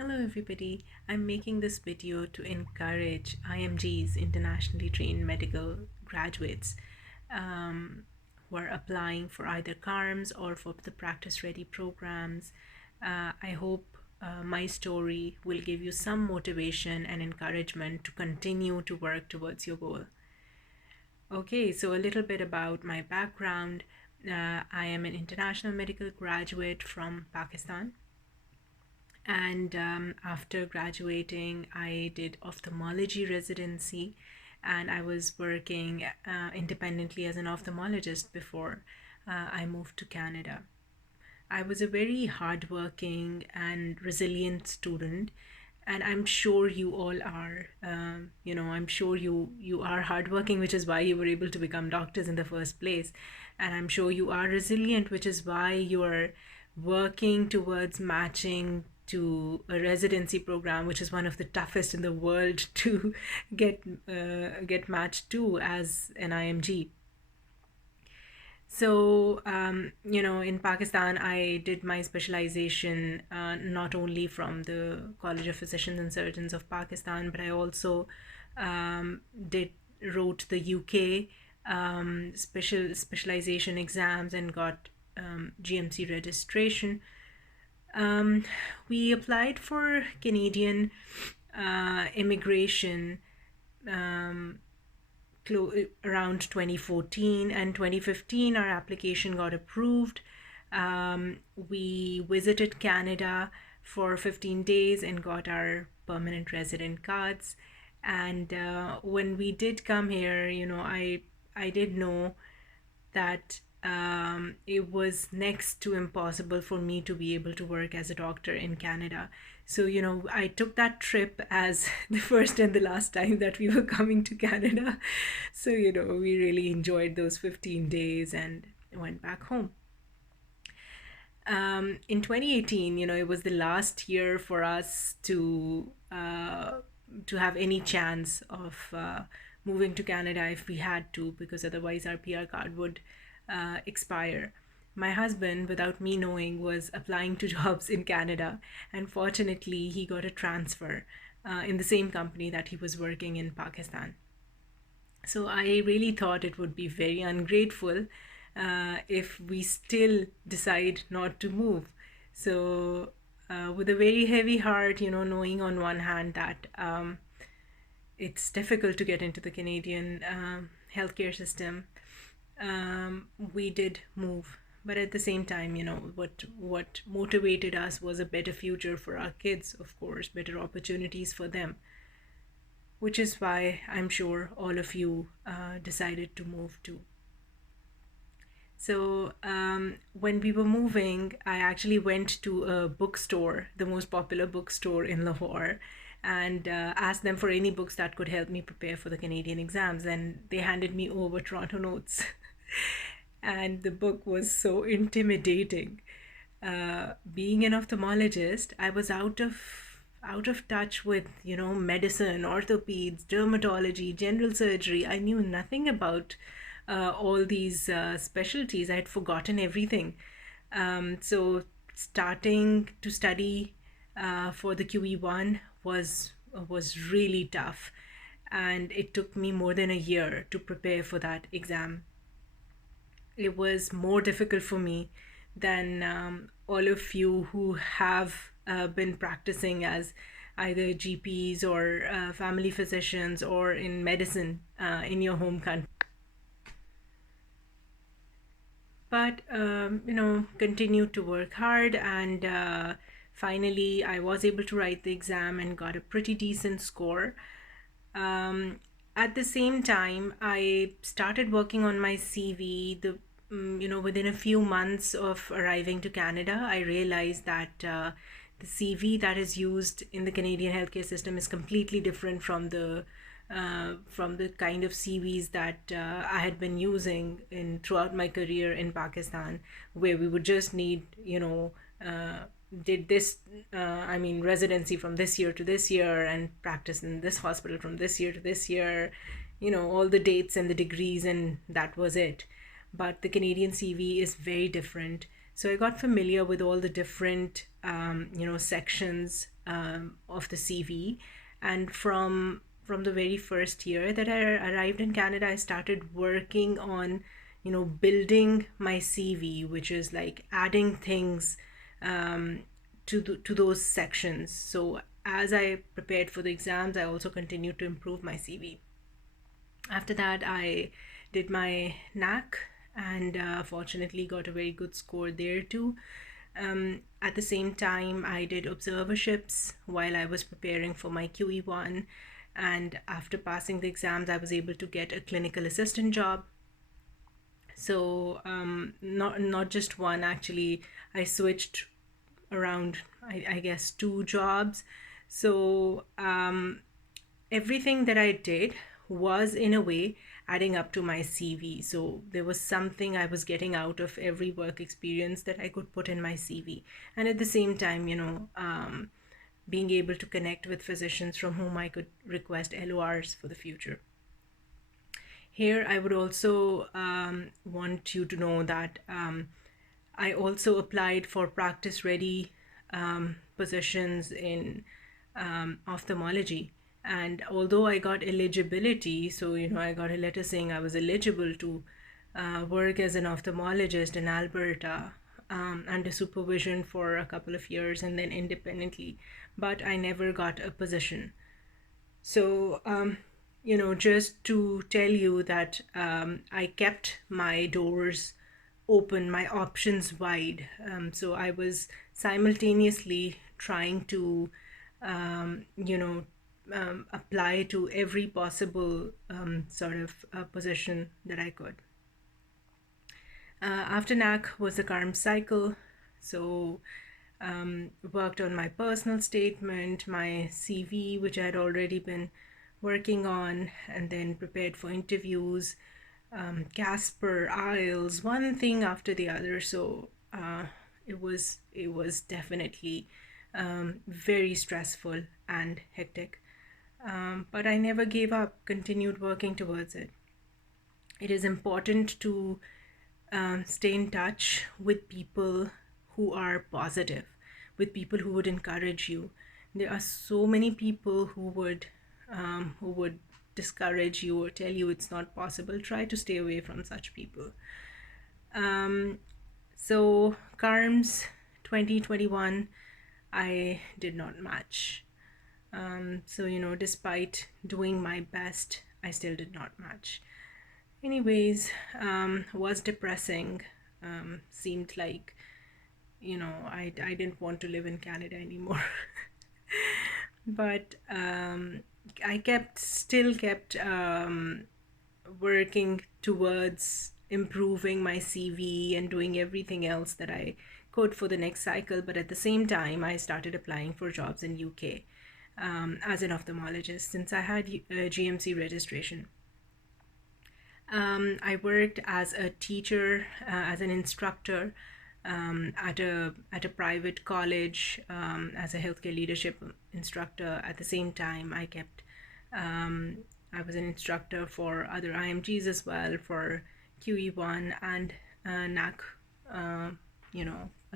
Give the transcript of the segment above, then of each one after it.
Hello everybody, I'm making this video to encourage IMGs, internationally trained medical graduates, who are applying for either CARMS or for the practice ready programs. I hope my story will give you some motivation and encouragement to continue to work towards your goal. Okay, so a little bit about my background. I am an international medical graduate from Pakistan. And after graduating, I did ophthalmology residency, and I was working independently as an ophthalmologist before I moved to Canada. I was a very hardworking and resilient student, and I'm sure you all are. I'm sure you are hardworking, which is why you were able to become doctors in the first place, and I'm sure you are resilient, which is why you are working towards matching to a residency program, which is one of the toughest in the world to get matched to as an IMG. So, in Pakistan, I did my specialization not only from the College of Physicians and Surgeons of Pakistan, but I also did wrote the UK specialization exams and got GMC registration. We applied for Canadian immigration around 2014, and 2015 our application got approved. We visited Canada for 15 days and got our permanent resident cards. And when we did come here, I did know that it was next to impossible for me to be able to work as a doctor in Canada. So, I took that trip as the first and the last time that we were coming to Canada. So, we really enjoyed those 15 days and went back home. In 2018, it was the last year for us to have any chance of moving to Canada if we had to, because otherwise our PR card would expire. My husband, without me knowing, was applying to jobs in Canada, and fortunately, he got a transfer in the same company that he was working in Pakistan. So I really thought it would be very ungrateful if we still decide not to move. So, with a very heavy heart, knowing on one hand that it's difficult to get into the Canadian healthcare system, we did move. But at the same time, what motivated us was a better future for our kids, of course, better opportunities for them, which is why I'm sure all of you decided to move too. So when we were moving, I actually went to a bookstore, the most popular bookstore in Lahore, and asked them for any books that could help me prepare for the Canadian exams. And they handed me over Toronto Notes. And the book was so intimidating. Being an ophthalmologist, I was out of touch with medicine, orthopeds, dermatology, general surgery. I knew nothing about all these specialties. I had forgotten everything. So starting to study for the QE1 was really tough, and it took me more than a year to prepare for that exam. It was more difficult for me than all of you who have been practicing as either GPs or family physicians or in medicine in your home country. But continued to work hard, and finally I was able to write the exam and got a pretty decent score. At the same time, I started working on my CV. Within a few months of arriving to Canada, I realized that the CV that is used in the Canadian healthcare system is completely different from the kind of CVs that I had been using in throughout my career in Pakistan, where we would just need, did this, residency from this year to this year and practice in this hospital from this year to this year, all the dates and the degrees, and that was it. But the Canadian CV is very different. So I got familiar with all the different sections of the CV. And from the very first year that I arrived in Canada, I started working on, building my CV, which is like adding things to those sections. So as I prepared for the exams, I also continued to improve my CV. After that, I did my NAC and fortunately got a very good score there too. At the same time, I did observerships while I was preparing for my QE1. And after passing the exams, I was able to get a clinical assistant job. So not just one, actually. I switched around, I guess, two jobs. So everything that I did was, in a way, adding up to my CV. So there was something I was getting out of every work experience that I could put in my CV. And at the same time, being able to connect with physicians from whom I could request LORs for the future. Here, I would also want you to know that I also applied for practice ready positions in ophthalmology. And although I got eligibility, so I got a letter saying I was eligible to work as an ophthalmologist in Alberta under supervision for a couple of years and then independently, but I never got a position. So, just to tell you that I kept my doors open, my options wide. So I was simultaneously trying to, apply to every possible sort of position that I could. After NAC was the CARMS cycle. So worked on my personal statement, my CV, which I had already been working on, and then prepared for interviews, Casper, IELTS, one thing after the other. So it was definitely very stressful and hectic. But I never gave up, continued working towards it. It is important to stay in touch with people who are positive, with people who would encourage you. There are so many people who would discourage you or tell you it's not possible. Try to stay away from such people. So CARMS 2021, I did not match. So despite doing my best, I still did not match. Anyways, was depressing. Seemed like I didn't want to live in Canada anymore. But I still kept working towards improving my CV and doing everything else that I could for the next cycle. But at the same time, I started applying for jobs in UK as an ophthalmologist since I had a GMC registration. I worked as a teacher, as an instructor at a private college as a healthcare leadership instructor. At the same time, I was an instructor for other IMGs as well, for QE1 and NAC,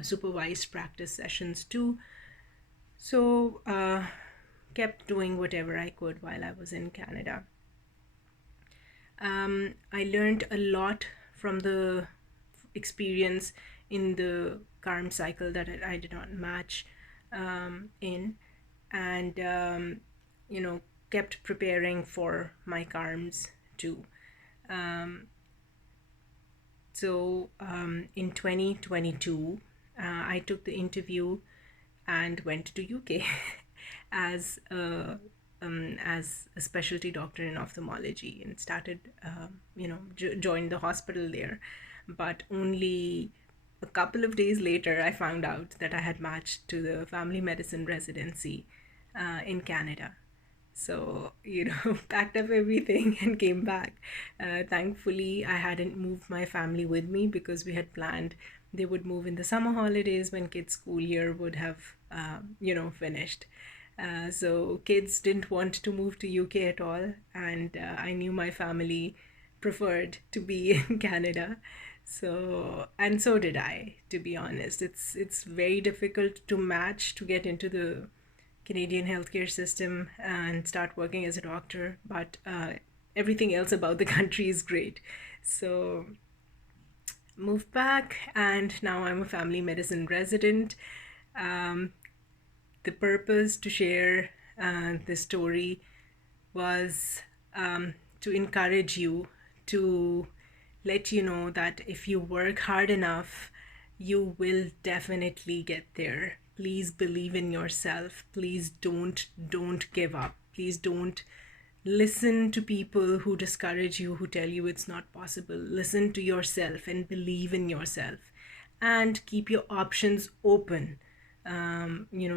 supervised practice sessions too. So kept doing whatever I could while I was in Canada. I learned a lot from the experience in the CARM cycle that I did not match in, and kept preparing for my CARMS too. So in 2022, I took the interview and went to UK as a specialty doctor in ophthalmology and started, joined the hospital there. But only a couple of days later, I found out that I had matched to the Family Medicine Residency in Canada. So, packed up everything and came back. Thankfully, I hadn't moved my family with me because we had planned they would move in the summer holidays when kids' school year would have, finished. So kids didn't want to move to UK at all, and I knew my family preferred to be in Canada. So, and so did I, to be honest. It's very difficult to match to get into the Canadian healthcare system and start working as a doctor, but everything else about the country is great. So, moved back, and now I'm a family medicine resident. Um, the purpose to share this story was to encourage you, to let you know that if you work hard enough, you will definitely get there. Please believe in yourself. Please don't give up. Please don't listen to people who discourage you, who tell you it's not possible. Listen to yourself and believe in yourself, and keep your options open.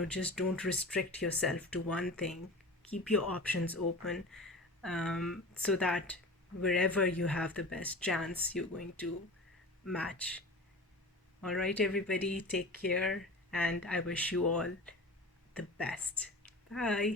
Just don't restrict yourself to one thing. Keep your options open, so that wherever you have the best chance, you're going to match. All right, everybody, take care, and I wish you all the best. Bye.